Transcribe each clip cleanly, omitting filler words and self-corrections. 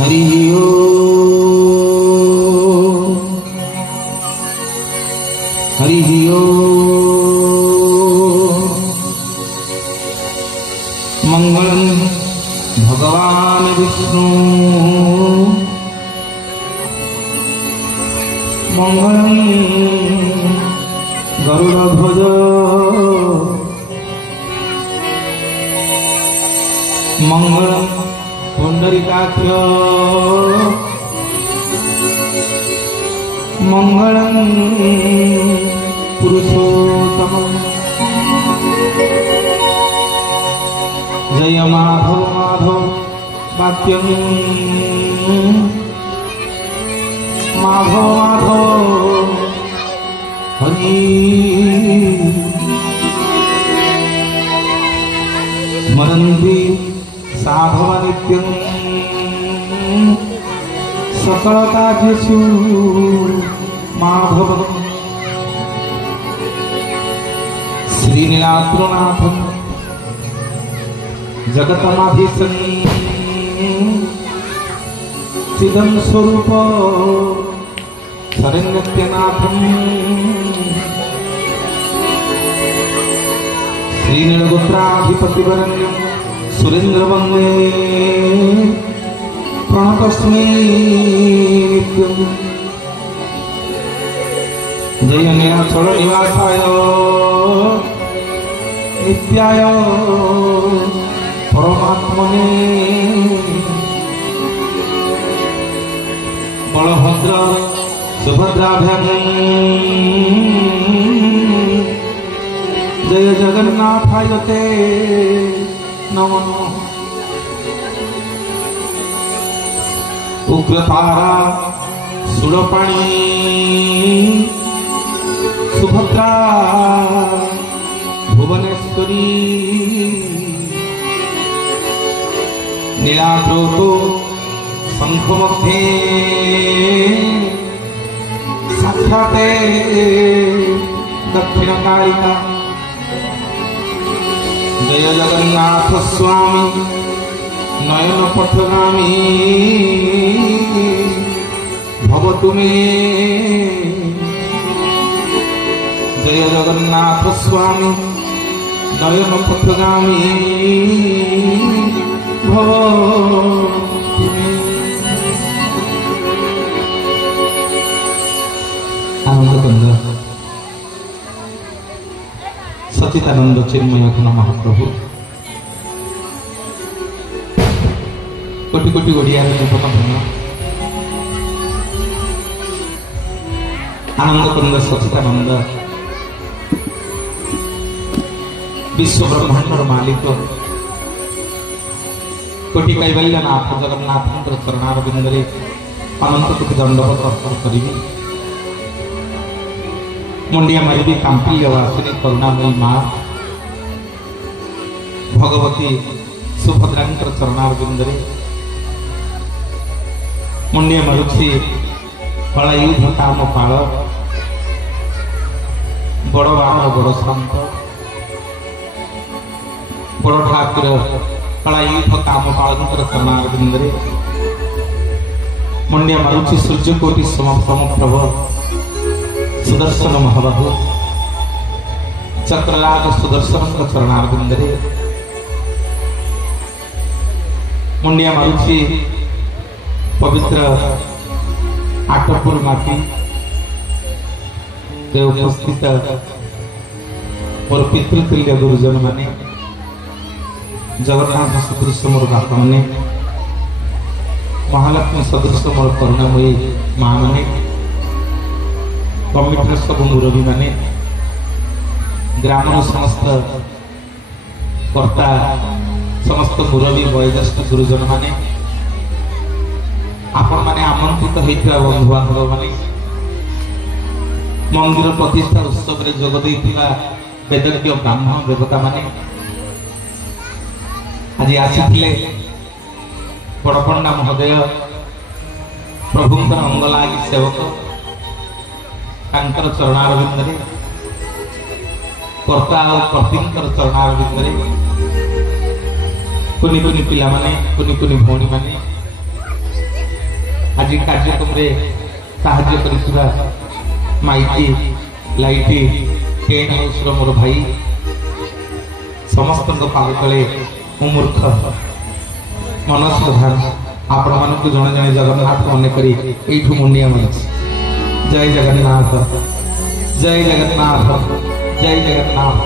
हरि ओम हरि ओम। मंगलम भगवान विष्णु मंगलम गरुड़ध्वज मंगलम पुंडरीकाक्ष मंगलम पुरुषोत्तम। जय माधव माधव वाक्यम माधव माधव हरि। स्मरन्ति साधव नित्यं सकलकार्येषु माधव। श्रीनीलाद्रनाथं जगतमाधीशं चिदं स्वरूप शरण्यनाथं। श्रीनीलगोत्राधिपतिवरण्यं सुरेन्द्रवन्दे प्रणतस्मै नित्यं। जय नीलाचल निवासाय नित्याय परमात्मने। बलभद्र सुभद्राभ्यां जय जगन्नाथाय ते नमः। उग्रतारा सुरपाणी सुभद्रा भुवनेश्वरी। नीलाद्रौतो शंखमध्ये साक्षाते दक्षिणकालिका। जय जगन्नाथ स्वामी नयन पथगामी भवतु मे। जय जगन्नाथ स्वामी नयन पथगामी भवतु मे। आनंदकंद सच्चिदानंद चिन्मय घन महाप्रभु कोटि कोटि ओडिया जीवन धन्य। आनंदकंद सच्चिदानंद विश्व ब्रह्मांडर मालिक कोटि कैवल्यनाथ जगन्नाथ चरणारविंदे अनंत कोटि दंडवत अर्पण करी मुंडिया मारिबी कांपिल्यवासिनी करुणामयी माँ भगवती सुभद्रा चरणारविंदे मुंडिया मारुछि कलायुध काम पाल बड़ बाण बड़ शांत बड़ ठाकुर कलायुध काम पाल चरणारविंदे मुंडिया मारुछि सूर्यकोटि समप्रभ सुदर्शन महाबाहु चक्रराज सुदर्शन चरणारविंदे मुंडिया मारुछि पवित्र आटपुर माटी उपस्थित मोर पितृतुल्य गुरुजन माने जगन्नाथ सदृश मोर बापा माने महालक्ष्मी सदृश मोर करुणामयी माँ माने कमिटर सब मुरबी माने ग्राम समस्त कर्ता समस्त मुरबी वयोज्येष्ठ गुरुजन माने आपण माने आमंत्रित होइथिबा बंधु बांधव माने मंदिर प्रतिष्ठा उत्सव रे जोग दैथिबा वेदज्ञ ब्राह्मण देवता माने आज आसिथिले बड़पंडा महोदय प्रभुंकर अंगलागी सेवक तांकर चरणारविंदे कर्ता और प्रतिंकर चरणारविंदे कुनि कुनि पिला माने कुनि कुनि भौणी माने आज कार्यक्रम साहाय्य माइकी लाइट टेंट हाउस मोर भाई समस्त पाद तले मूर्ख मनोज प्रधान आपण मानक जड़े जड़े जगन्नाथ मन करी एठू मुंडिया मारी जय जगन्नाथ जय जगन्नाथ जय जगन्नाथ।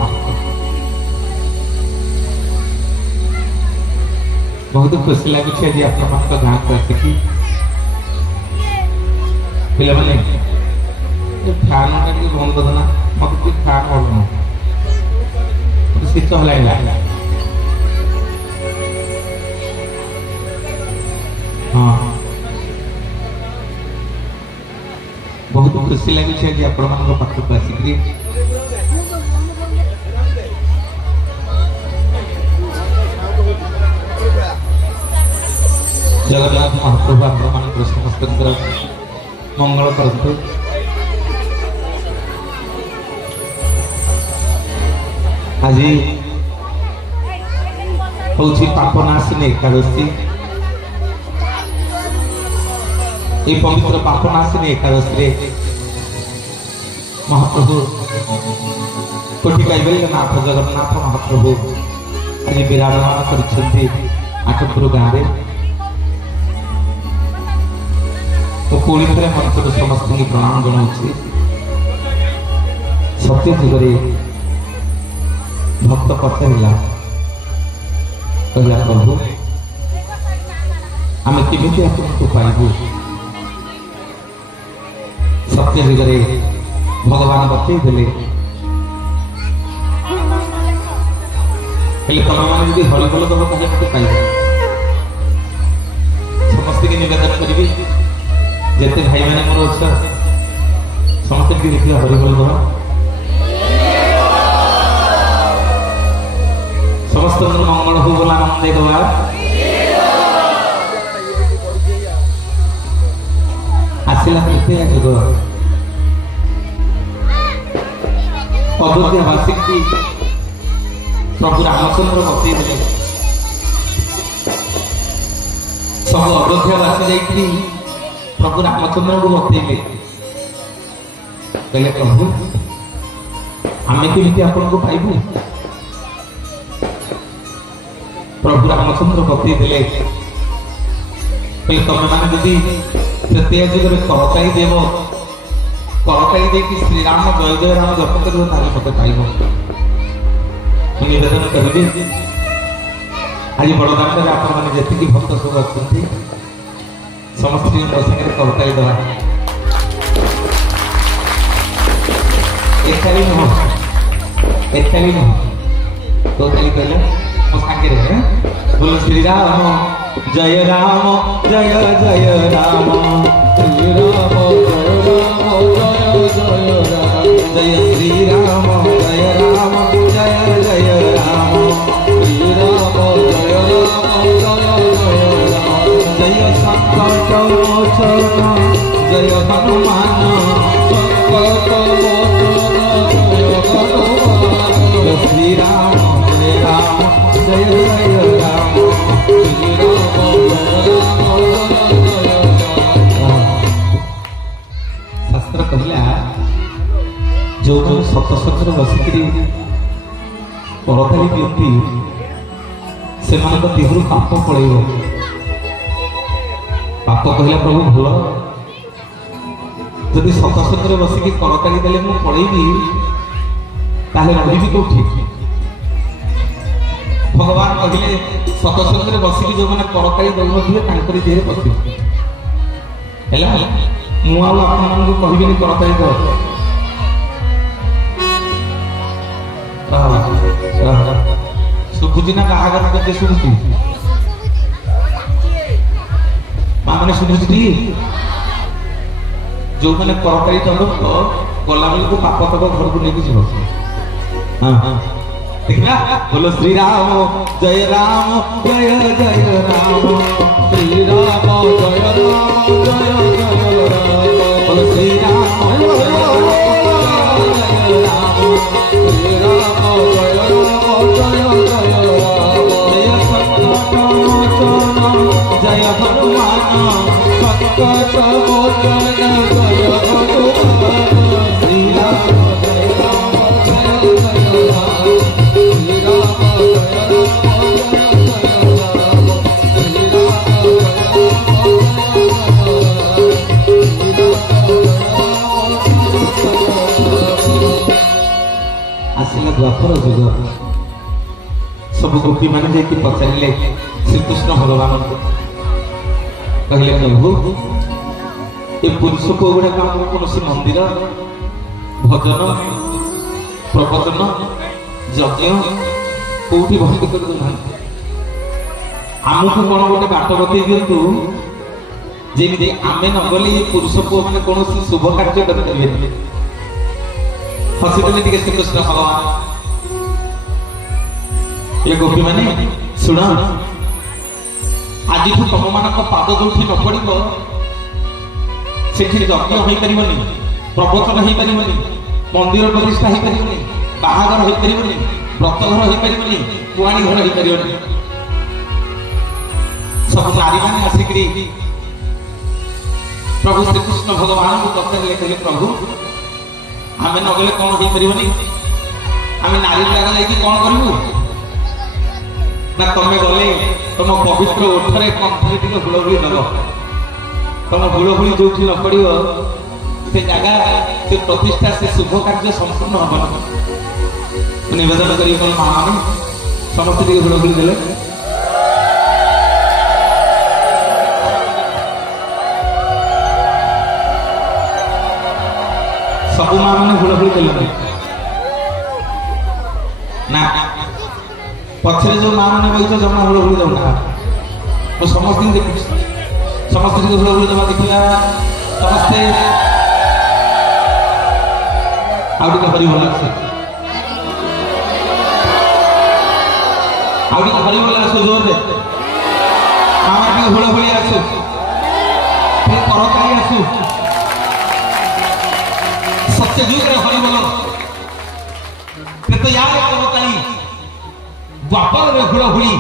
बहुत खुशी लगे आज आप गाँव को आसिकी पे फैन बंद करना मत फैन भल शीत है हाँ बहुत खुशी लगे आज आपण पाखक आसिक जगन्नाथ महाप्रभु आपण समस्त मंगल करते। आज हूँ पापनाशिनी एकादशी ये पवित्र पापनाशिनी एकादशी महाप्रभु कोटि कैबल्यनाथ जगन्नाथ महाप्रभु आज विराजमान कर आठपुर गाँव में पुणी थे मंत्र समस्त प्रणाम जनाऊँ सत्य जुगे भक्त पचारा कहला प्रभु आम केमी आपको पाइबू सत्य जुगे भगवान बतईदे तुम मैंने हरिबोल दब कहे पाइब समस्त की निवेदन करी जिते भाई मैंने मोर अच्छा समस्त देखिए हरिबोल दबा समस्त मंगल हो गला नंदे दबा आसला जुग अयोध्यावासी की प्रभु रामचंद्र बतईदे सब अयोध्यावासी जाइए प्रभु रामचंद्र को बतईले कहले प्रभु आम केमी आपको पाइबू प्रभु रामचंद्र बतईदे तुम मैंने जदि तृतीय जुगे करताई देव करताई दे कि श्रीराम जय जय राम जप कर मत पाइब निवेदन करी आज बड़दान में आप जी भक्त सब अच्छा समस्त मो सागर करताई दवा एकाली नुह तो कहले मो सागे बोलो श्रीराम जय राम जय जय राम श्री राम जय जय राम जय श्री राम जय जय राम श्री राम जय जय संकट मोचन जय हनुमान संकट मोचन श्री राम जय जय राम श्री राम। शास्त्र कहला जो जो सतसंग बसिक परताली दिखती से देहर पाप पड़े पाप कहला प्रभु भल जदि सतसंग बसिक करताली देले मु पड़ेबी ताले रही कौटी भगवान कहले सतसंग बसिक जो मैंने करताली दौन देह पशु मुझे कहबी करताली दो शुभुची ना बाहागर करते शुभुची माँ मैंने शुभुची जो मैंने करताली दंड गला बेल को पाप तक घर को लेकिन जीव देखना बोलो श्री राम जय राम जय जय राम श्री राम जय राम जय जय राम बोलो श्री राम जय राम श्री राम जय राम जय जय राम जय संकट मोचन जय हनुमान संकट मोचन जय हनुमान श्री राम जय राम जय जय राम श्री राम जय राम जय जय राम आसिला द्वापर जुग सब गोपी मान जाकि पचारे श्रीकृष्ण भगवान कहले प्रभु ये पुरुष को गुड़ा कौन मंदिर भजन प्रवचन यज्ञ कौटी भक्ति कर आमको कौन गोटे बाट बतई दिंतु जमी आम न गले पुरुष पुओ मैंने कौन शुभ कार्य करेंगे हसिदे टे श्रीकृष्ण भगवान ये गोपी माने शुण आज तुम मान पाद जो न पड़ो से यज्ञ हो पार प्रवचन हो पार मंदिर प्रतिष्ठा हो पार बाहागर हो पार व्रतघर हो पार कुआणी घर हो पार सब नारी मैंने आसिक प्रभु श्रीकृष्ण भगवान को पचारे कहले प्रभु आम न गले कौन हो पार आम नारी लगा जाकि कौन करूँ ना तुम्हें गले तुम पवित्र ओठरे कंठरे टे हुड़हुड़ी दब तुम हुड़हुड़ी जो न पड़ो से जगह से प्रतिष्ठा से शुभ कार्य संपूर्ण हम निवेदन कर माँ मैंने समस्त टे हुड़हुड़ी देले सब माँ मैंने हुड़हुड़ी देले ना पछरे जो माँ मैंने बगीचा जमा हुड़हुड़ी दौना तो समस्त देख समस्त हुड़हुड़ी दबा देखा समस्ते आउट हरि बोला आउट हरि बोला आसो जोर रे मामा टी हुड़हुड़ी आसो फिर करताई आसो सत्य जुग रे हरि बोला तो यार करताई द्वापर रे हुड़हुड़ी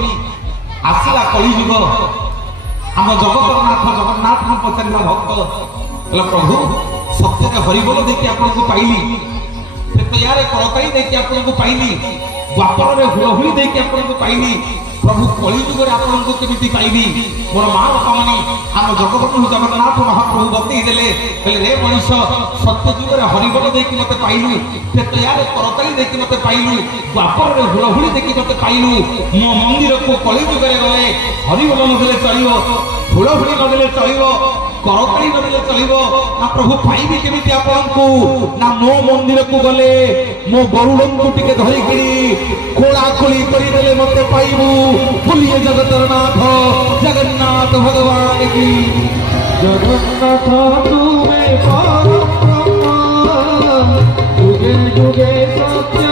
आसला कलिजुग आम जगतनाथ जगन्नाथ पचारा भक्त प्रभु सत्य हरिबोल देखिए आपको पाइली यार करताई देखिए आपको पाइली द्वापर रे हुड़हुड़ी देखिए आपको पाइली प्रभु कलिजुग आपको केमी पाइली मोर माँ बापा मैंने आम जगतप्रभु जगन्नाथ महाप्रभु बतई देले रे मनीष सत्य जुग हरिबोल देखिए मत पाइलु यार करताई देखिए मत पाइलु द्वापर रे हुड़हुड़ी देखिए मत पाइलु मो मंदिर को कलिजुग गले हरिबोल नदेले चलो हुड़हुड़ी नदेले चलो करताई नदेले चलो ना प्रभु पाइबी केमिति आपनको ना मो मंदिर को गले मो गरुड़ को टिके धरिकी खोला खोली करदेले मत पाइबू बोलिए जगतनाथ जगन्नाथ भगवान की जगन्नाथ तुम्हें जुगे जुगे सत्य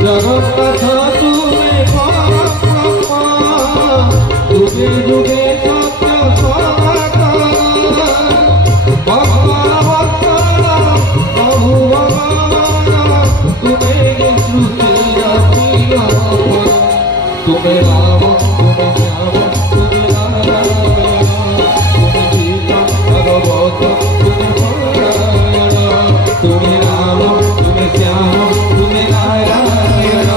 जगन्नाथ तुम्हें जुगे जुगे सत्य भगवान प्रभु भगवान तुम्हें श्रुति तुम्हें राम तुम्हें श्याम तुम्हें नारायण तुम्हें गीता भगवत तुम्हें पारायण तुम्हें राम तुम्हें श्याम तुम्हें नारायण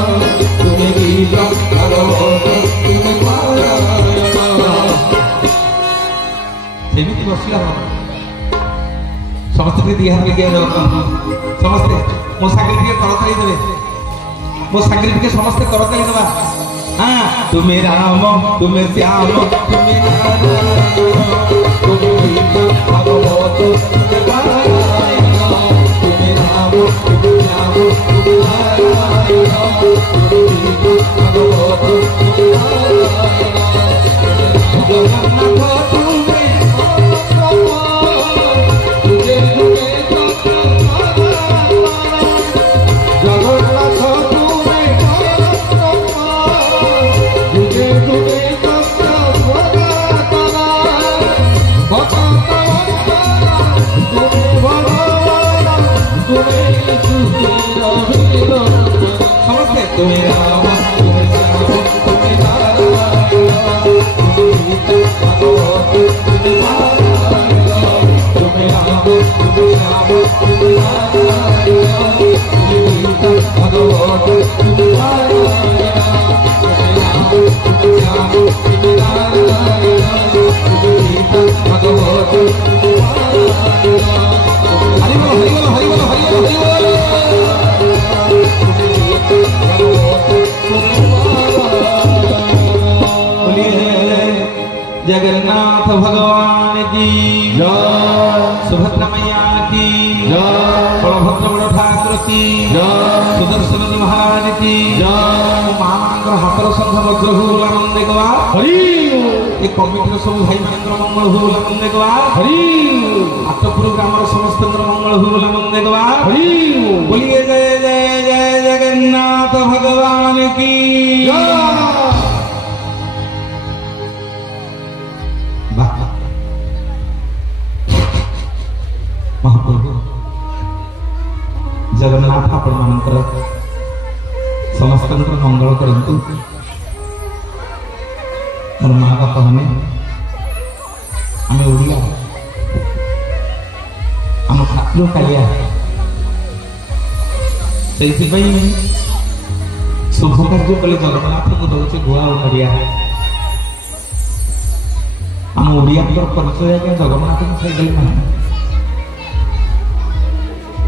तुम्हें गीता भगवत तुम्हें पारायण सेमिति बसला समस्त दिया समस्त मो सागर करताई देवे मो सागर के समस्त करताई देवा हाँ तुम्हें राम तुम्हें श्याम तुम्हें भगवत तुम्हें पारायण तुम्हें राम तुम्हें श्याम तुम्हें भगवत तुम्हें जगन्नाथ तुम्हें राम तुम्हें श्याम तुम्हें नारायण तुम्हें जगन्नाथ भगवान की जय, सुभद्रा मैया की जय, बलभद्र बड़ ठाकुर की जय, सुदर्शन महाराज की जय। मां हाथर संघ वज्र हुला मंदे गवा हरि ये कमिटर सब भाई मानकर मंगल हुला मंदे गवा हरि आटपुर ग्रामर समस्त मंगल हुला मंदे गवा हरि बोलिए जय जय जय जगन्नाथ भगवान की जय। महाप्रभु जगन्नाथ आपण मानकर समस्त मंगल करंतु मोर माँ बापा मैंने आम ओडिया आम ठाकुर कालिया से शुभ कार्य कले जगन्नाथ को दौचे गुआ और नड़िया आम ओडिया परिचय आज्ञा जगन्नाथ को छाईदेले ना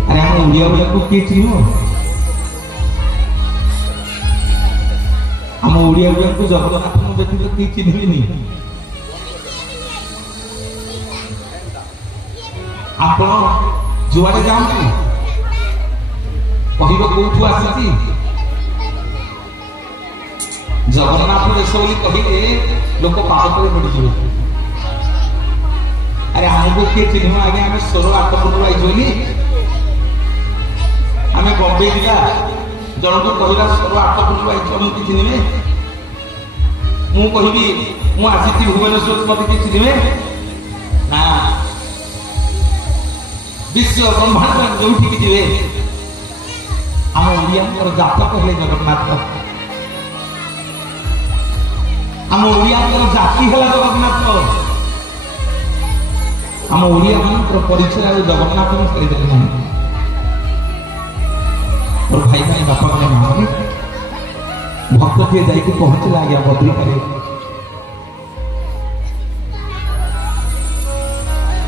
अरे आम ओडिया वाला को किए चिन्ह आम ओडिया वाला को जगन्नाथ को व्यतीत किए चिन्हबेनी आप जुआड़े जाऊँ कह कौटू आसी जगन्नाथ देश बोली कहे लोक पाप पड़े अरे आमको किए चिन्ह आगे आम स्वर आटपुर आई आम बम्बे जिला जन को कहला स्वर आटपुर आई कि चिन्हे मु कहि मुझी भुवनेश्वर मत किए चिन्हे ना विश्व ब्रह्मांड जो जी आम ओडिया जातक है जगन्नाथ आम ओडिया जाति है जगन्नाथ आम ओडिया मान परिचय जगन्नाथ को छाड़देले ना और भाई भाई बापा मैंने माँ भक्त किए जाकि पहुंचला आज्ञा बद्रिका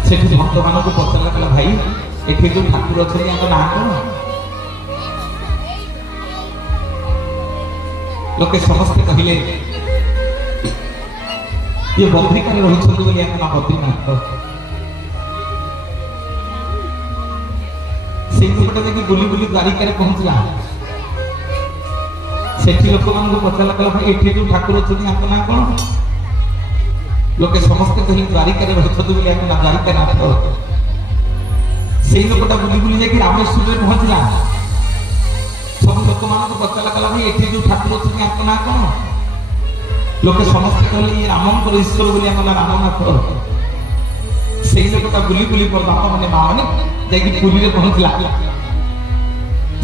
से भक्त मान को पचारा कहला भाई एठी जो ठाकुर अच्छे ना कौन लोके समस्ते कहले ये बद्रिका रही ना बद्रीनाथ से बुली बुली द्वारिका पहुंचला से लोक मान पचारा कहला भाई एठी जो ठाकुर अच्छे ना कौन लोके समस्ते कहले द्वारिका रही ना द्वारिका नाथ से लोकटा बुली बुली जाकि रामेश्वर पहुंचला सब लोक मान पचारा कहला भाई एठी जो ठाकुर अच्छे ना कौन लोके समस्ते कहले ये रामंकर ईश्वर बोली रामनाथ से लोकटा बुली बुली पर बापा मैंने माँ मैंने जाकि पुरी में पहुंचला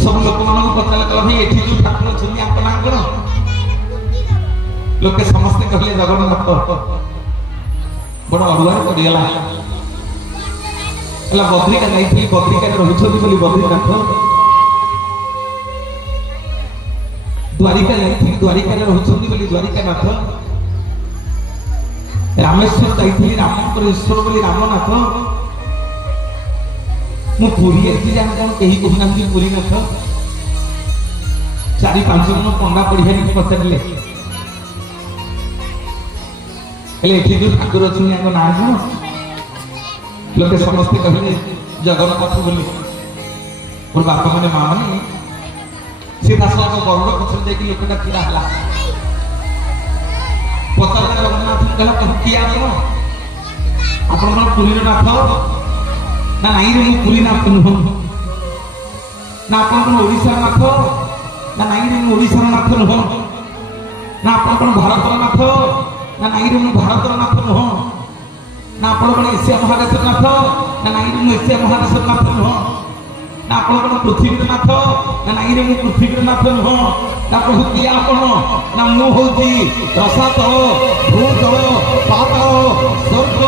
सब लोक मान पचारा कहला भाई एठी जो ठाकुर अच्छे ना कौन लोके समस्ते कहले जगन्नाथ बड़ अड़ुआ पड़गला बद्रिका जाइए बद्रिका रही बद्रीनाथ द्वारिका जाइए द्वारिका रही द्वारिकानाथ रामेश्वर जाइए रामंकर ईश्वर बोली रामनाथ मुरी जान कहीं कहना पुरीनाथ 4-5 जन पंडा पढ़िया पचारे जो ठाकुर अच्छे ना कौन लोके समस्ते कहले जगन्नाथ बोली मोर बापा मैंने माँ मैंने सीधा सब गरुड़ पछरे जाकि लोकटा छड़ा है पचारे जगन्नाथ कहला किए आप पुरी नाथ ना नाई रे पुरी नाथ नुह ना आप ओडिशा नाथ ना नाई रे ओडिशा नाथ नुह ना आप भारतर नाथ ना नाई रे भारतर नाथ नुह ना आप एशिया महादेश नाथ ना नाई रे एशिया महादेश नाथ नुह ना आप पृथ्वी नाथ ना नाई रे पृथ्वी नाथ नुह ना प्रभु किए आप ना मु हूँ रसातल भूतल पाताल स्वर्ग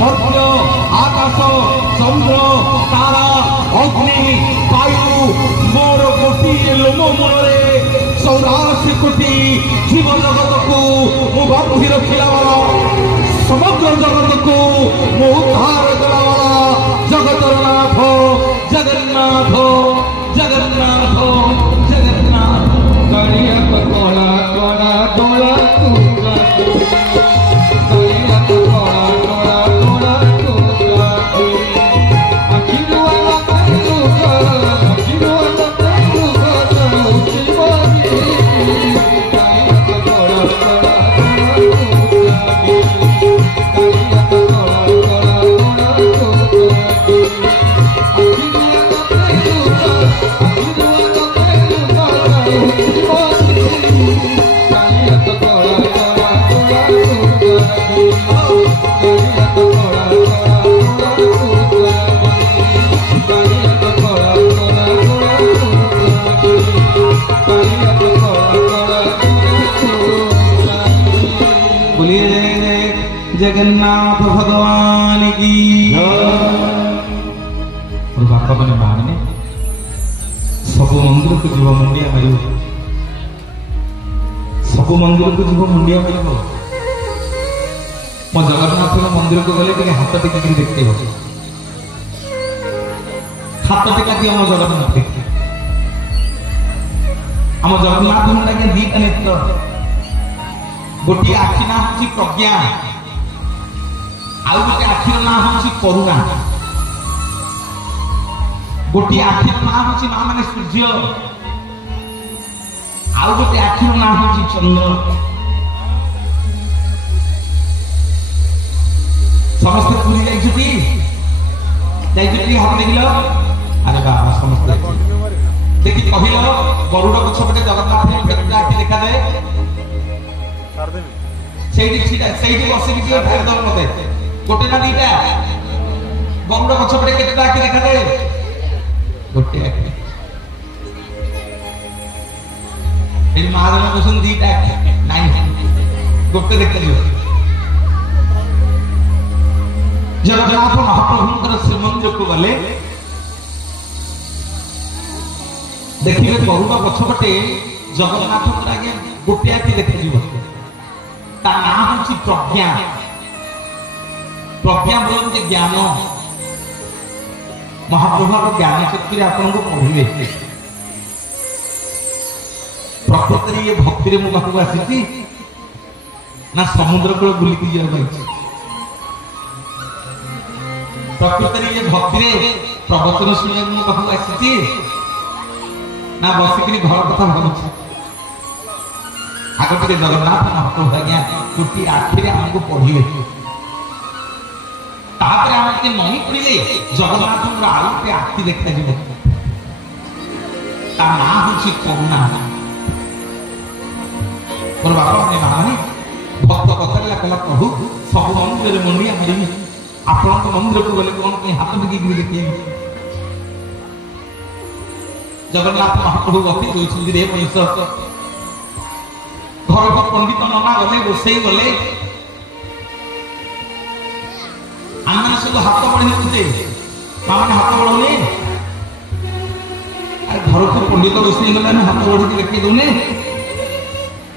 मध्य आकाश चंद्र तारा अग्नि वायु मोर गोटे लोम मूल 84 कोटी जीव जगत को मु बांधी रखिला वाला समग्र जगत को मु उद्धार कला वाला जगतर नाथ जगन्नाथ जगन्नाथ जगन्नाथ करिया कला कला डोला जगन्नाथ भगवान की और बापा मैंने माने सब मंदिर को जीव मुंडिया मार सब मंदिर को जीव मुंडिया मार मो जगन्नाथ मंदिर को गले टे हाथ टेक देखते हो हाथ टेका दिए आम जगन्नाथ देखते आम जगन्नाथ लगे दीटा नेत्र गोटे आखि ना हूँ प्रज्ञा आउ गोटे आखिर ना हूँ करुणा गोटे आखिर ना हूँ मां माने सूर्य आउ गोटे आखिर ना हूँ चंद्र समस्त पूरी जाइए हाथ देख लो अरे बाबा समस्त देखी कहल गरुड़ पछपटे जगन्नाथ आखि देखा जाए बसिक मत गोटे ना दीटा गरुड़ पछपटे केते आखि देखा जाए गोटे आखि महाजन कहते दीटा नाई गोटे देखा जगन्नाथ महाप्रभुंर श्रीमंदिर को गले देखिए गरुड़ पछपटे जगन्नाथ आगे गोटे आखि देखा ता ना हूँ प्रज्ञा प्रज्ञा बोलते ज्ञान महाप्रभुर ज्ञान शक्ति आपन को पढ़े प्रकृति ये भक्ति मो पाखक आसी ना समुद्र कूल बुलिकी जावाई प्रकृति ये भक्ति प्रवचन शुणा मो पाखक आसी ना बसिक घर कथा भावुँ आगे टे जगन्नाथ महाप्रभु आज्ञा गोटे आखिरे आमको पढ़े आम नहीं पढ़े जगन्नाथ आउ गोटे आखि देखा ना हूँ करुणा मोर बापा मैंने माने भक्त पचारा कहला प्रभु सब मंदिर मुंडिया मारि आपण मंदिर को गले कौन कहीं हाथ टेक देखे जगन्नाथ महाप्रभु गति कहते रे मनीष घर को पंडित नना गले रोसई गले आम सब हाथ बढ़े माँ मैंने हाथ बढ़ौने अरे घर को पंडित रोसई गले हाथ बढ़ी देखी दौने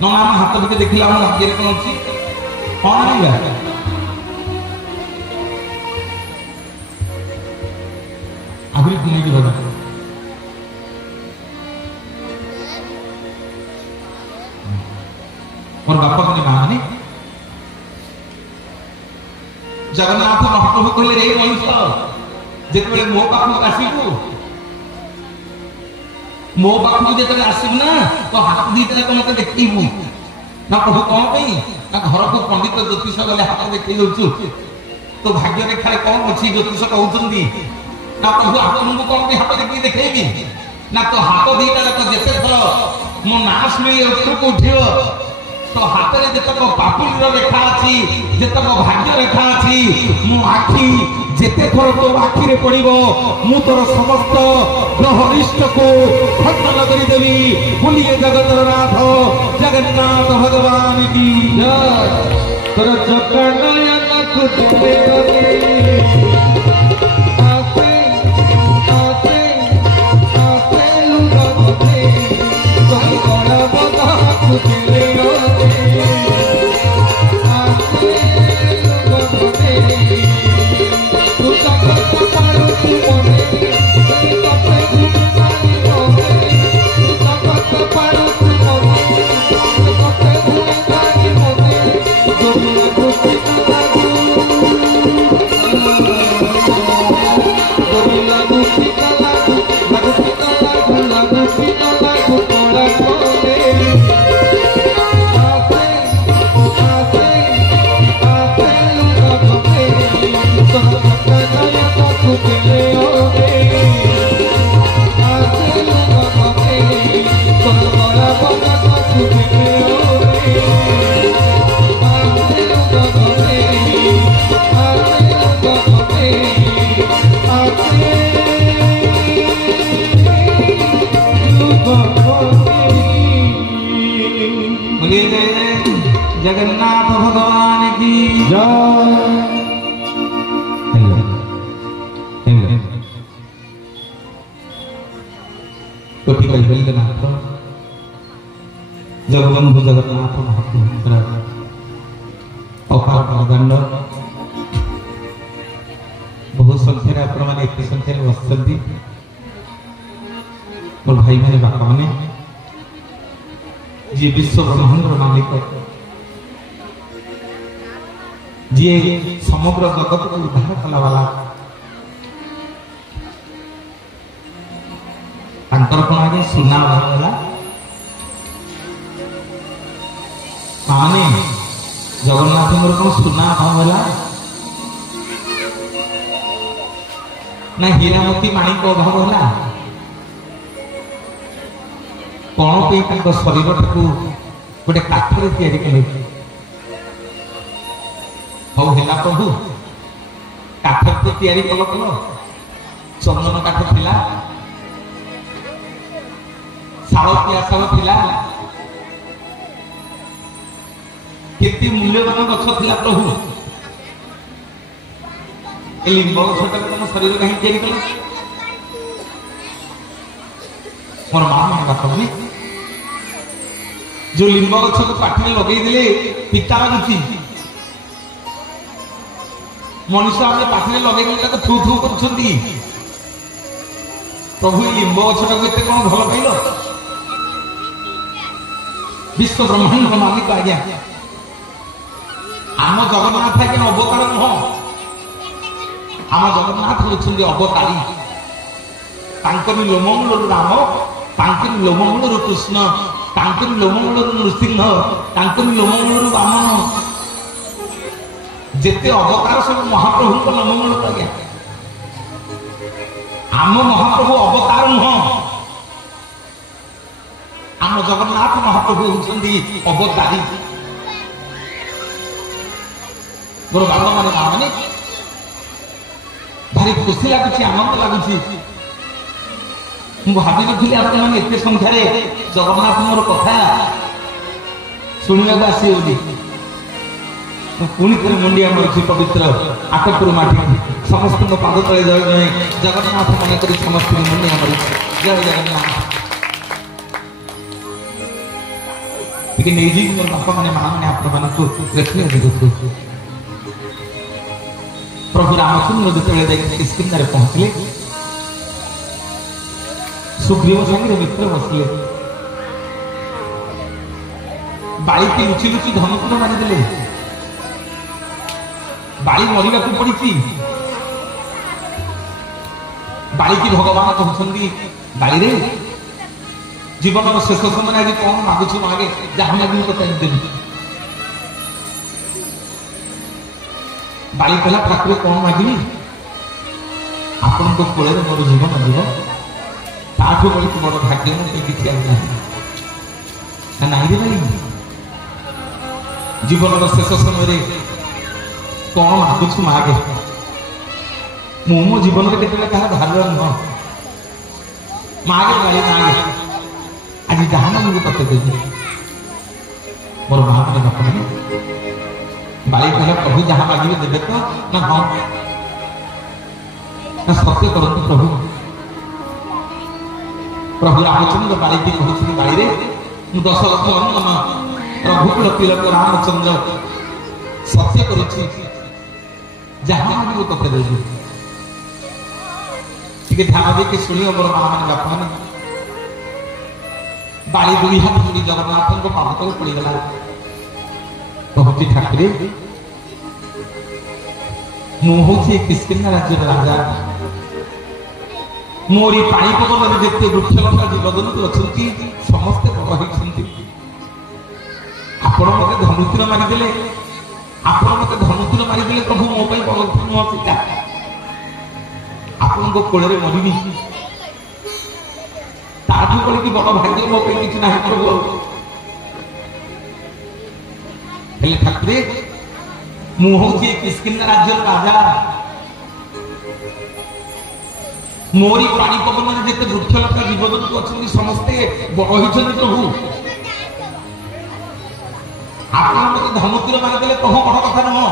नना हाथ भी देखला आम भाग्य कौन अच्छी कौन नहीं आगरी दिन की बात और बापा मैंने माने जगन्नाथ महाप्रभु कहले रे मनुष्य जिते मो पाखक आसबू मो पाखक जो आसबू ना तो हाथ दीटा तो मत देखू ना प्रभु कौन पे ना घर को पंडित ज्योतिष गले हाथ देखे दौ तो भाग्य रेखा कौन अच्छी ज्योतिष कहते ना प्रभु आपन को कौन हाथ देखी देखेबी ना तो हाथ दीटा तो जिते थर मो ना शुणी उपरक उठ तो हाथ में जितक पापुल रेखा अच्छी जितक भाग्य रेखा अच्छी मो आखि जेते थर तो आखि पड़ो मु तोर समस्त ग्रहरिष्ट को खंडन करदेवी बोलिए जगतर नाथ जगन्नाथ भगवान की तोर जगन्नाथ कोटि कैबल्यनाथ जगबंधु जगन्नाथ महापुत्र अपार दंड बहु संख्यार आपण मैंने एत संख्यार बसती मोर भाई मैंने बापा मैंने जी विश्व ब्रह्मांड मालिक जी समग्र जगत को उद्धार कला वाला अंतर कौन आगे सुना वाला माने जगन्नाथ मोर कौन सुना वाला ना हीरामती माणिक अभाव है कौन पे शरीर टाक गोटे काठरे तैयारी कले हौ है प्रभु काठ तो तैयारी कल कल चंदन काठ थिला शालतिया शाल थिला केते मूल्यवान गछ थिला प्रभु ए लिंब गछटा तुम शरीर कहीं तैयारी कल मोर मां मन बात जो लिंब गछ को पाठे लगे दिले पिता गुची मनुष्य आम पाठे लगे तो थू थू कर प्रभु लिंब गछटा को एत कौन भल पाइल विश्व ब्रह्मांड मालिक आज्ञा आम जगन्नाथ आज्ञा अवतार नुह आम जगन्नाथ होती अवतारी तांकरी लोममूल राम तांकरी लोममूल कृष्ण तांकरी लोममूल नृसिंह तांकरी लोममूल वामन जेते अवतार सब महाप्रभु को लोममूल आज्ञा आम महाप्रभु अवतार नुह आम जगन्नाथ महाप्रभु होती अवतारी मोर बाबा माने माँ माने भारी खुशी लगुच आनंद लगुच भावी नी आपने एत संख्यार जगन्नाथ मोर कथा शुणा आसवे पुणी थे मुंडिया मारी पवित्र आटपुर माटी समस्त पाद तले जय जय जगन्नाथ मन कर समस्त मुंडिया मारी जय जगन्नाथ नहीं मोर बापा मैंने माँ मैंने आप प्रभु रामचंद्र जो किष्किंधा पहुंचले सुग्रीव संगे मित्र बसले बाड़ी की लुचि लुचि धनुकुल मारिदे बाड़ी मरवा पड़ी बाड़ी की भगवान कहते बाड़ी रे जीवन शेष समय आज कौन मागुच मागे जहाँ मागे तो देवी बाड़ी कहला ठाकुर कौन मागिली आपण कोल मोर जीवन जीव ताठू बड़ी बड़ भाग्य मुझे किसी ना रे भाई जीवन शेष समय कौन मागुच मागे मो जीवन में केते क्या धार नुह मागे भाई मागे आज जहाँ मांगे तत्व देवी मोर माँ मैंने बापा मैंने बाड़ी कहला प्रभु जहाँ मांगे देवे तो ना हाँ ना सत्य करते प्रभु प्रभु रामचंद्र बाड़ी की कहते बाड़ी रे दशरथ नंदन रघुकुल तिलक रामचंद्र सत्य करुच्ची जहाँ मांगे तत्व देवी टे ध्यान देके शुणियो मोर माँ मैंने बापा मैंने बाड़ी दुई हाथ जोड़ी जगन्नाथ को पाद तक पड़गला कहती ठाकुर मुझे किष्किंधा राज्य राजा मोरी पानी पवन जिते वृक्षलता जीवजंतु अच्छा समस्ते बड़ होती आपण मत धनुतीर मारिदे आपण मत धनुतीर मारिदे प्रभु मो बड़ नुह सीता आपण कोल मरबी ताठू बड़ी की बड़ भाग्य मो कि ना प्रभु ठाकुर मुझे किष्किंधा राज्य राजा मोरी पानी पवन जिते वृक्षलता जीवजंतु अच्छा समस्ते बड़ होती प्रभु ଆପଣ ମତେ ଧନୁତୀର ମାରିଦେଲେ ପ୍ରଭୁ ବଡ କଥା ନୁହଁ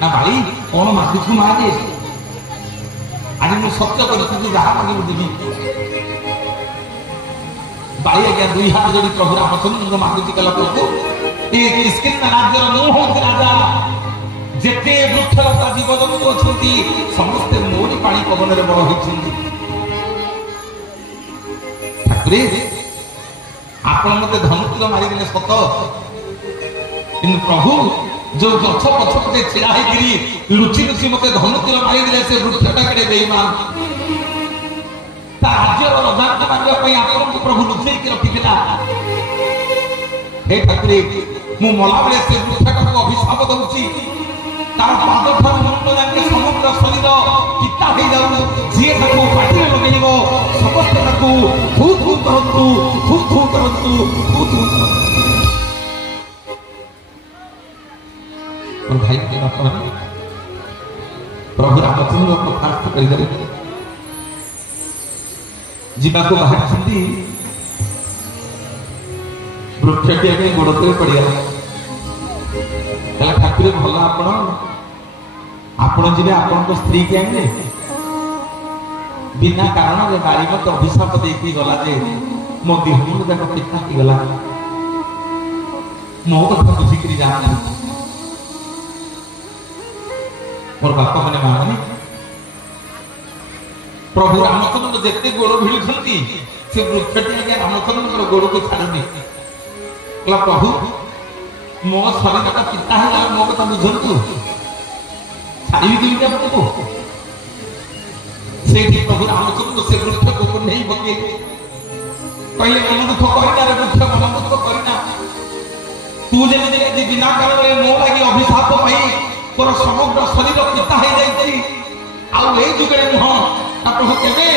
ନା ଭାଇ କଣ ମାଗୁଛୁ ମାଗେ ଆଜି ମୁଁ ସତ୍ୟ କରିଥିଲି ଯାହା ମାଗିବୁ ଦେବି ଭାଇ ଆଜ୍ଞା 2 ହାତ ଯୋଡ଼ି ପ୍ରଭୁ ରାମଚନ୍ଦ୍ର ମାଗୁଛି କଲା ପ୍ରଭୁ ଏ କିସ୍କିନ୍ଧା ରାଜ୍ୟର ମୁଁ ହଉଛି ରାଜା ଯେତେ ବୃକ୍ଷଲତା ଜୀବଜନ୍ତୁ ଅଛନ୍ତି ସମସ୍ତେ ମୋରି ପାଣି ପବନରେ ବଡ ହୋଇଛନ୍ତି ଠାକୁରେ ଆପଣ ମତେ ଧନୁତୀର ମାରିଦେଲେ ସତ କିନ୍ତୁ ପ୍ରଭୁ ଯୋଉ ଗଛ ପଛପଟେ ଛିଡା ହେଇକିରି ଲୁଚି ଲୁଚି ମତେ ଧନୁତୀର ମାରିଦେଲେ ସେ ବୃକ୍ଷଟା କେଡ଼େ ବେଇମାନ ତା ରାଜ୍ୟର ରଜାଙ୍କୁ ମାରିବା ପାଇଁ ଆପଣଙ୍କୁ ପ୍ରଭୁ ଲୁଚେଇକି ରଖିଥିଲା ହେ ଠାକୁରେ ମୁଁ ମଲାବେଳେ ସେ ବୃକ୍ଷଟାକୁ ଅଭିଶାପ ଦଉଛି ତାର ପାଦଠାରୁ ମୁଣ୍ଡ ଯାକେ ସମଗ୍ର ଶରୀର ପିତା ହେଇଯାଉ ଯିଏ ତାକୁ ପାଟିରେ ଲଗେଇବ ସମସ୍ତେ ତାକୁ ଥୁ ଥୁ କରନ୍ତୁ ଥୁ ଥୁ କରନ୍ତୁ ଥୁ ଥୁ ଭାଇ ପ୍ରଭୁ ରାମଚନ୍ଦ୍ର କଥାର୍ଥ କରିଦେଲେ ଯିବାକୁ ବାହାରିଛନ୍ତି ବୃକ୍ଷଟି ଏବେ ଗୋଡ଼ ତଳେ ପଡ଼ିଗଲା ଠାକୁର ଭଲ ଆପଣ ଯିବେ ଆପଣଙ୍କ ସ୍ତ୍ରୀକି ଆଣିଲେ ବିନା କାରଣରେ ବାରି ମତେ ଅଭିଶାପ ଦେଇକି ଗଲା ଯେ ମୋ ଦେହ ଯାକ ପିତା ହେଇଗଲା ମୋ କଥା ବୁଝିକିରି ଯାଆନ୍ତି ମୋର ବାପା ମାନେ ମା ମାନେ ପ୍ରଭୁ ରାମଚନ୍ଦ୍ର ଯେତେ ଗୋଡ଼ ଭିଡୁଛନ୍ତି ସେ ବୃକ୍ଷଟି ଆଜ୍ଞା ରାମଚନ୍ଦ୍ରଙ୍କର ଗୋଡ଼କୁ ଛାଡୁନି ପ୍ରଭୁ ମୋ ଶରୀରଟା ପିତା ହେଇଗଲା ମୋ କଥା ବୁଝନ୍ତୁ ଛାଡ଼ିବି କେମିତି ଆପଣଙ୍କୁ ସେଇଠି ପ୍ରଭୁ ରାମଚନ୍ଦ୍ର ସେ ବୃକ୍ଷକୁ ନେଇ ପକେଇଲେ କହିଲେ ମନ ଦୁଃଖ କରିନା ରେ ବୃକ୍ଷ ମନ ଦୁଃଖ କରିନା ତୁ ଯେମିତି ଆଜି ବିନା କାରଣରେ ମୋ ଲାଗି ଅଭିଶାପ ପାଇ ତୋର ସମଗ୍ର ଶରୀର ପିତା ହେଇଯାଇଛି ଆଉ ଏଇ ଯୁଗରେ ନୁହଁ ପ୍ରଭୁ କେବେ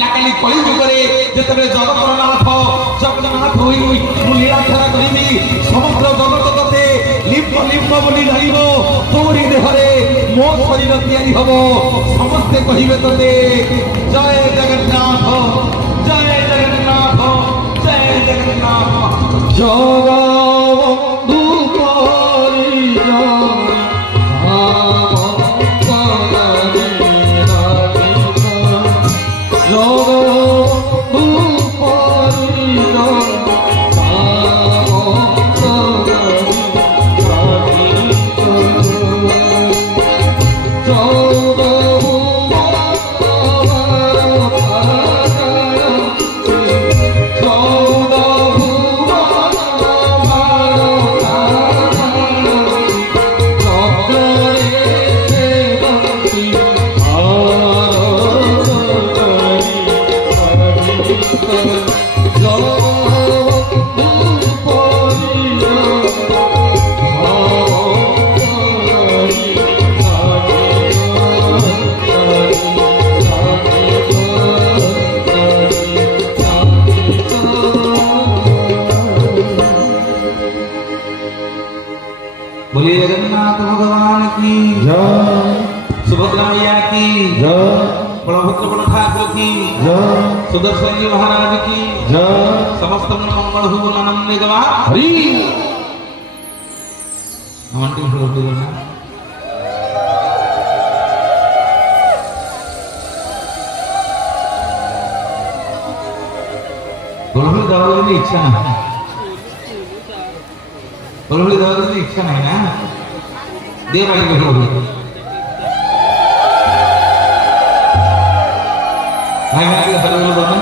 ନା କାଲି କଳି ଯୁଗରେ ଯେତେବେଳେ ଜଗତରନାଥ ଜଗନ୍ନାଥ ହୋଇ ମୁଁ ଲୀଳାଖେଳା କରିବି ସମଗ୍ର ଜଗତ ତତେ ଲିମ୍ବ ଲିମ୍ବ ବୋଲି ଜାଣିବ ତୋରି ଦେହରେ ମୋ ଶରୀର ତିଆରି ହବ ସମସ୍ତେ କହିବେ ତତେ ଜୟ ଜଗନ୍ନାଥ ଜୟ ଜଗନ୍ନାଥ ଜୟ ଜଗନ୍ନାଥ ଜଗବନ୍ଧୁ बोलिए जगन्नाथ भगवान की जय, सुभद्रा मैया की जय, बलभद्र बल ठाकुर की जय, सुदर्शन जी महाराज की जय, समस्त मंगल हो आनंद गवा हरि बलभद्र देवाली की इच्छा नहीं बलभद्र देवाली की इच्छा नहीं ना देवाली के भाई भाई के हर बोलो बहन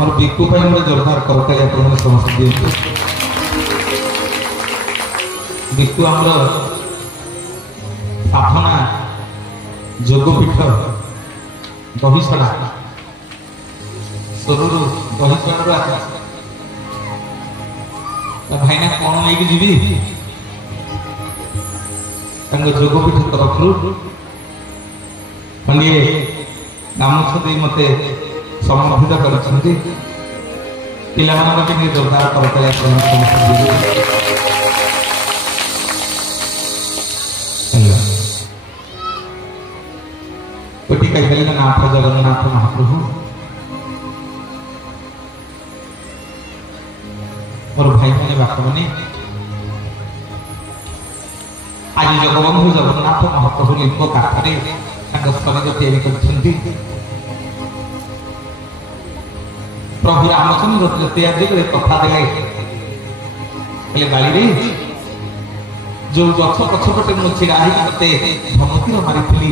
और बिक्कू भाई मोर जोरदार करता है अपन समस्त दिन बिक्कू हमर साधना जोगपीठ दहीसड़ा सोरू दहीसड़ा भाईना कौन नहीं जीवी जोगपीठ तरफ खंडिए गामुछ दे मते समर्पित कर जोरदार कर कोटि कही नाथ जगन्नाथ महाप्रभु मोर भाई मैंने बाप मैंने आज जगबंधु जगन्नाथ महाप्रभु लिंग काठरे शरीर तैयारी करछन्ति प्रभु रामचंद्र तैयारी करे कथा देले गाड़ी रे जो गछ पछपटे मु छिड़ा ही मते धमकीर मारिथिली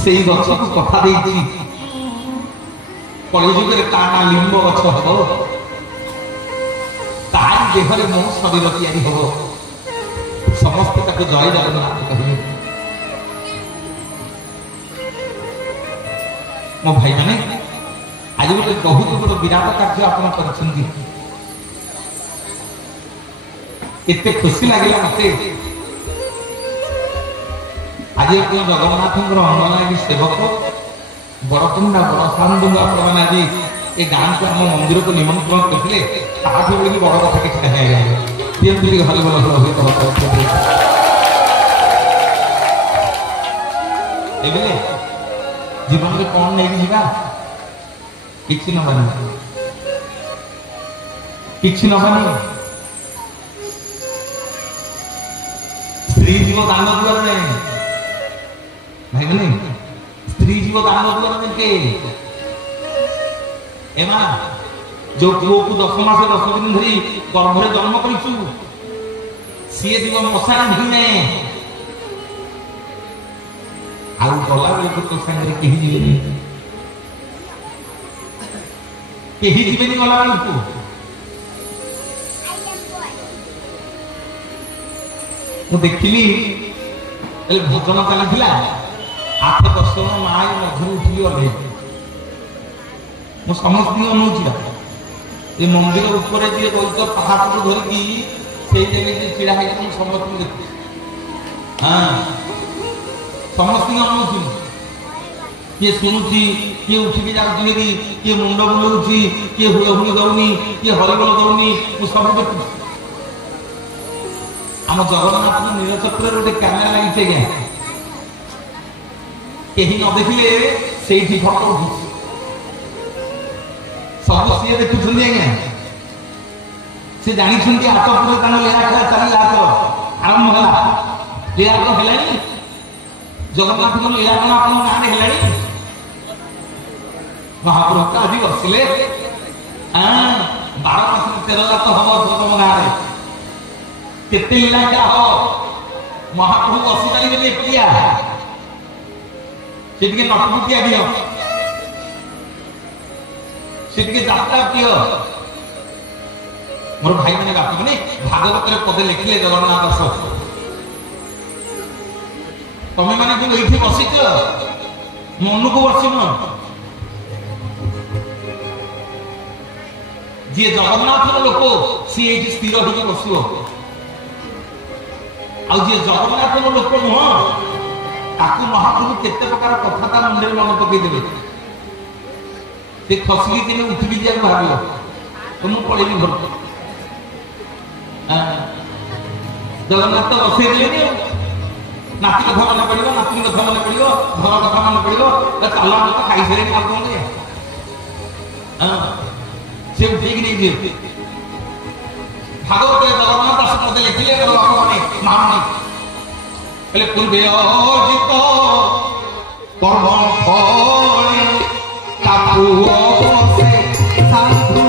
सेई गछ को कथा देइछि कलिजुगरे ताना लिंब गछ हबो तार देहरे मो शरीर तैयारी हबो समस्त ताको जय जगन्नाथ कहिले मो भाई माने आज गोटे बहुत बड़ विराट कार्य आपण करछन्ती एते खुशी लागिला मते आज जगन्नाथ अंगलागी सेवक बड़कुंडा बड़ साधु आपने आज ये गाँव को आम मंदिर को निमंत्रण करते बड़ी बड़ कथा किसी हल जीवन में कौन नहीं जीवा किसी नबानी स्त्री जीव दान द्वार में भाई बने स्त्री जीव दान द्वार में के एमा जो पुओ को 10 मास 10 दिन धरी गर्भरे जन्म करिछु सीए जीव मशा भिने आउ गला बेले तो संगे केही जीवेनी गला बेले को मु देखिली भोजन चली 8-10 जन माँ मधुर उठी गले मु समस्त अनुची ये मंदिर ऊपर जी बोलत पहाड़ को धरिकी से छिड़ा है समस्त देखी हाँ समस्त अनुची किए शुणुची किए उठिकी जाऊँगी किए मुंड बुलाऊँगी किए हुड़हुड़ी दौनी किए हरिबोल दौनी मु सब देखुची आम जगन्नाथ नीलचक्र गोटे कैमेरा लगी कहीं न देखिले से फटो उठू सब सी देखुं आज्ञा सी जानी हाथ पूरे लीला खेला चलला आरंभ है लीला है जगन्नाथ लीला कौन आप गाँव में है महाप्रभु तो आज बसिले 12 मास 13 रात हम तुम गाँव में केते लीला क्या हो महाप्रभु बसी पारे एकिया से नटपुटिया भी से जात्रा प्रिय मोर भाई मैंने बाप मैंने भागवत पदे लिखिले जगन्नाथ तमें मैंने जो ये बसिच मन को बसन जी जगन्नाथ लोक सी ये स्थिर हो बस जी जगन्नाथ लोक नुह ताकू महाप्रभु केते प्रकार कथा ता मंदिर मन पकईदे से खसिकी दिन उठिकी जा बाहर तो मुझे पड़ेगी घर जगन्नाथ तो बसई देने नाती कथा मन पड़ो नाती कथा मन पड़ो घर कथा मन पड़ो चल तो खाई सारे से उठेक नहीं भागवत जगन्नाथ दास मत लिखिले माने पूर्वे अर्जित कर्म फल ताकू अवसे साधु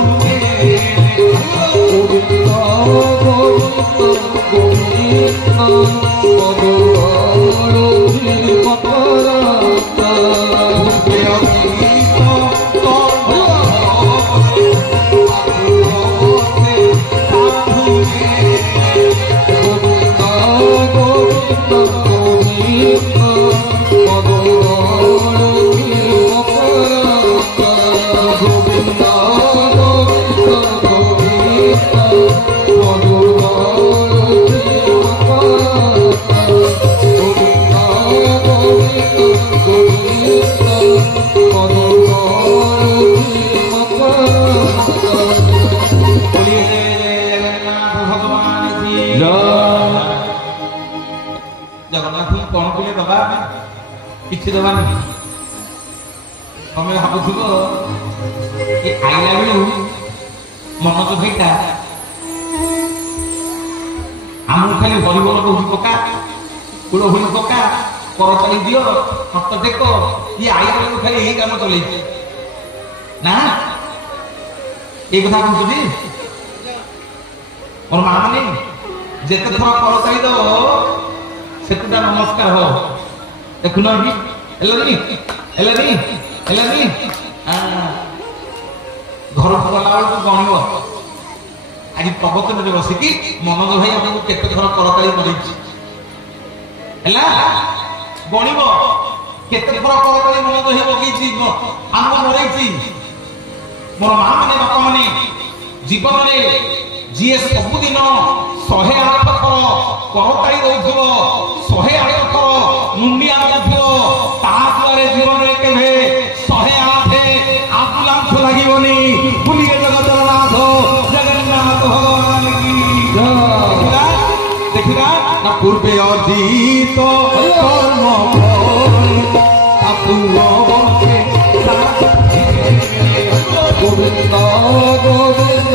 ଜଗନ୍ନାଥଙ୍କୁ କଣ କଲେ ଦବା କିଛି ଦବାନି। ତମେ ଭାବୁଥିବ କି ଆଇଲା ବେଳୁ ମନୋଜ ଭାଇଟା ଆମକୁ ଖାଲି ହରିବୋଲ କହୁଛି ପକା କୁଳ ହୁଳି ପକା କରତାଳି ଦିଅ ହାତ ଟେକ, ଇଏ ଆଇଲା ବେଳକୁ ଖାଲି ଏଇ କାମ ଚଲେଇଛି ନା। এই কথা কହୁছি মোর মা মানে যেতে থর করতাই দব সেটা নমস্কার হব। দেখুন হেলানি হেলানি হেলানি ঘর গলা বেড়ে গণব। আজ প্রবচনে বসিকি মনোজ ভাই আপনার কেতে থর করতাই করেছি হেলা গণব কেতে থর করতাই মনোজ ভাই পকাইছি আমাকে মরাইছি। मोर माँ मैंने बापा मैंने जीवन में जी सबुदिन 108 थर करताड़ी दौथब 108 थर मुंडिया दौथब ताद्वारे जीवन में केवे 108 आंबुलांस लगनी बुलिए जगतर नाथ जगन्नाथ भगवान की देखा ना पूर्वे अधीत कर्म गोविंद गोविंद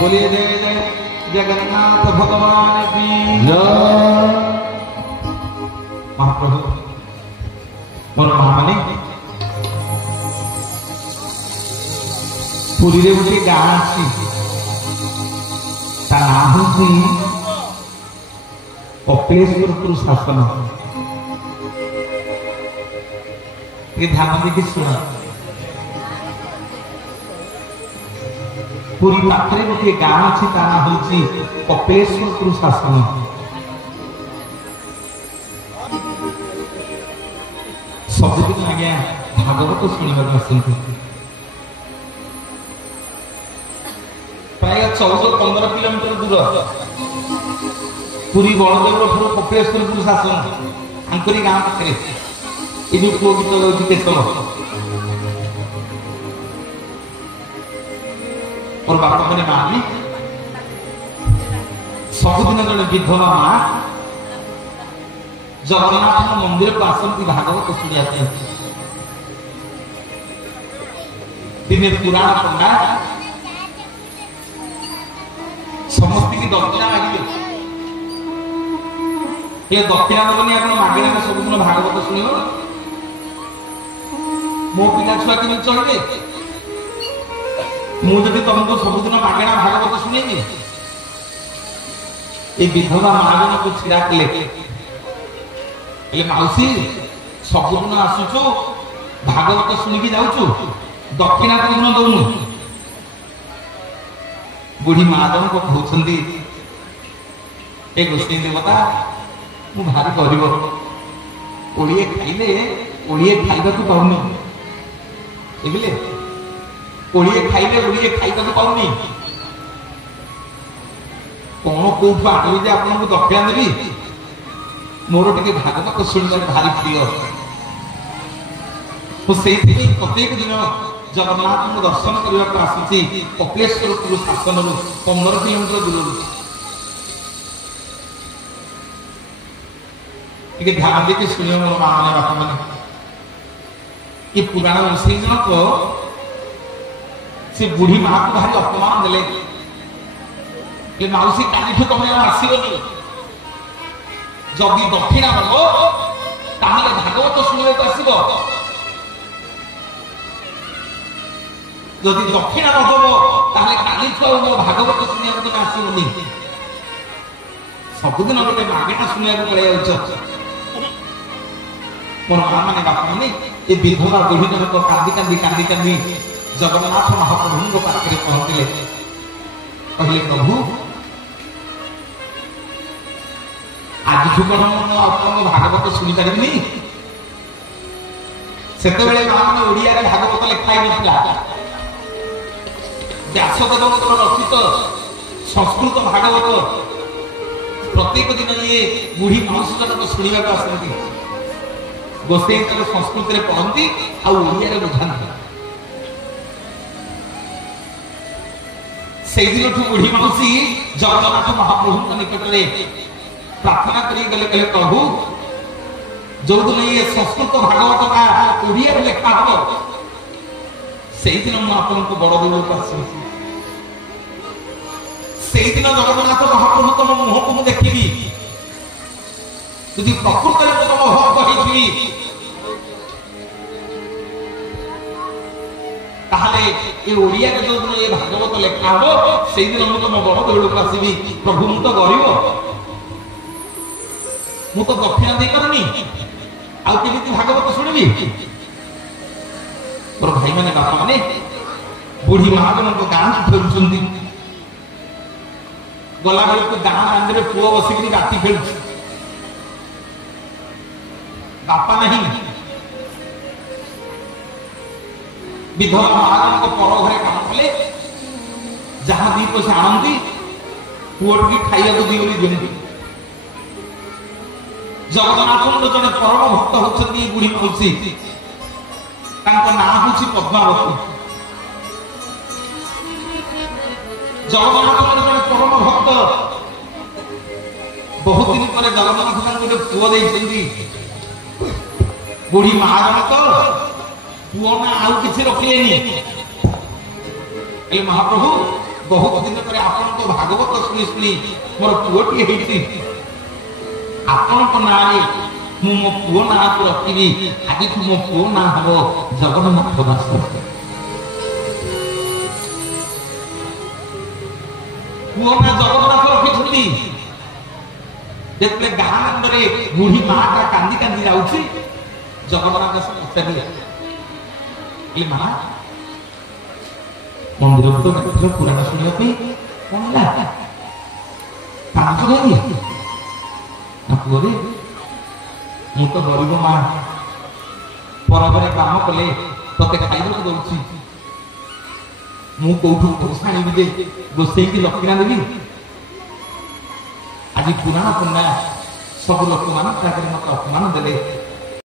बोलिए जय जय जगन्नाथ भगवान की जय। महाप्रभु मोर माने पुरी रे गोटे गाँ अच्छी ता ना हूँ कपिलेश्वर शासन। ये ध्यान देखिए सुना पूरी पाखरे गोटे गाँ अच्छी ता ना हूँ कपिलेश्वर शासन। सबुदिन आज्ञा भागवत शुणा आसती प्राय 14-15 किलोमीटर दूर पूरी बलदेवपुर कपिलेश्वर शासन आंकरी गाँ पाखे ये जो पुओ गीत केशव मोर बापा मैंने माँ भी सबुदिन जड़े विधवा माँ जगन्नाथ मंदिर को आसती भागवत शुणा दिने पुराण पंडा समस्त की दक्षिणा मागे ये दक्षिणा दबनी आप मागेणा सबुदिन भागवत शुण मो पिला छुआ कि चलते मुझे तुमको सबुदिन मागेणा भागवत शुणे ये विधवा माँ को छिड़ा कले मौसी सबुदिन आसुचु भागवत शुणिकी जाऊचु दक्षिणा कोन दौनु बुढ़ी माँ जन को कहते ए गोष्ठी देवता मु भारी गरीब ओडिए खाइले ओडिए खाइबा को पाउनी बुझले ओडिए खाइले ओडिए खाइबा को पाउनी कौन कौटू आटली जे आपन को दक्षिणा देवी मोर टिके भागवत शुणिबार भारी प्रिय प्रत्येक दिन जगन्नाथ को दर्शन करने आसूसी कपिलेश्वर शासन 15 किलोमीटर दूर ध्यान देके सुनिए मोर माँ मैंने बापा मैंने ये पुराण ऋषि जनक से बुढ़ी माँ को भारी अपमान देले माउसी काली तुम आसबनी जदि दक्षिणा नब ताहले भागवत शुणा आसब जदि दक्षिणा नदब ताहले काली छुआ भागवत शुणा तुम आसबनी सबुदिन गोटे मागेटा शुणा पड़े मोर माँ मैंने बापा मैंने ये विधवा बुढ़ी जनक कांदी कांदी कांदी कांदी जगन्नाथ महाप्रभु पाखे पहुंचले कहले प्रभु आज कौन भागवत शुणी पारि से ओडिया भागवत लिखाई ना व्यासदेव रचित संस्कृत भागवत प्रत्येक दिन ये बुढ़ी मनुष्य जनक शुणा आसती गोसाई संस्कृत पढ़ती आड़िया बुझाती से दिन बुढ़ी मनुषी जगन्नाथ महाप्रभु निकट में प्रार्थना करी गले कहले प्रभु जो दिन ये संस्कृत भागवत का ओडिया लिखा हो से दिन मुझे बड़ देव से दिन जगन्नाथ महाप्रभु तुम मुह को मुझे देखी यदि प्रकृत में तुम भक्त होती ये ओडिया जो दिन ये भागवत लिखा हो से दिन मुझे तुम बड़ देव को आसबि प्रभु मु तो गरीब मु तो दक्षिणा दे पारनी आउती भागवत शुणवी मोर भाई मैंने बापा मैंने बुढ़ी महाजन को गाँ फेरुंट गला बेल को गाँ दांडे पुओ बसिक राति खेलु बापा नहीं विधवा महाजन को पर घरे काम कले जहाँ दी पैसा आनती पुओ टी खाइबा दी दिखती जगन्नाथ जड़े परम भक्त होती बुढ़ी मौसी ना हूँ पद्मावती जगन्नाथ जड़े परम भक्त बहुत दिन पर जगन्नाथ गोटे पुओ देती बुढ़ी महाजनक पुओ ना आउ कि रखिले महाप्रभु बहुत दिन पर आपन तो भागवत शुणी शुणी मोर पुओटी होती आपण ना मु मो पुओ ना को रखी आज मो पुओ ना हम जगन्नाथ दास पुओ ना जगन्नाथ रखी जिते गाँ अंदर बुढ़ी माँ का कांदी कांदी जाऊँगी जगन्नाथ दास पचारे माँ मंदिर को तो पुराण शुणा कौन पुअरे मु तो गरीब माँ पर काम कले ते खाइबा दौर मुठू पैसा आनी दे गोसाई की दक्षिणा देवी आज पुराण पुण्य सब लोक मान मत अपमान देले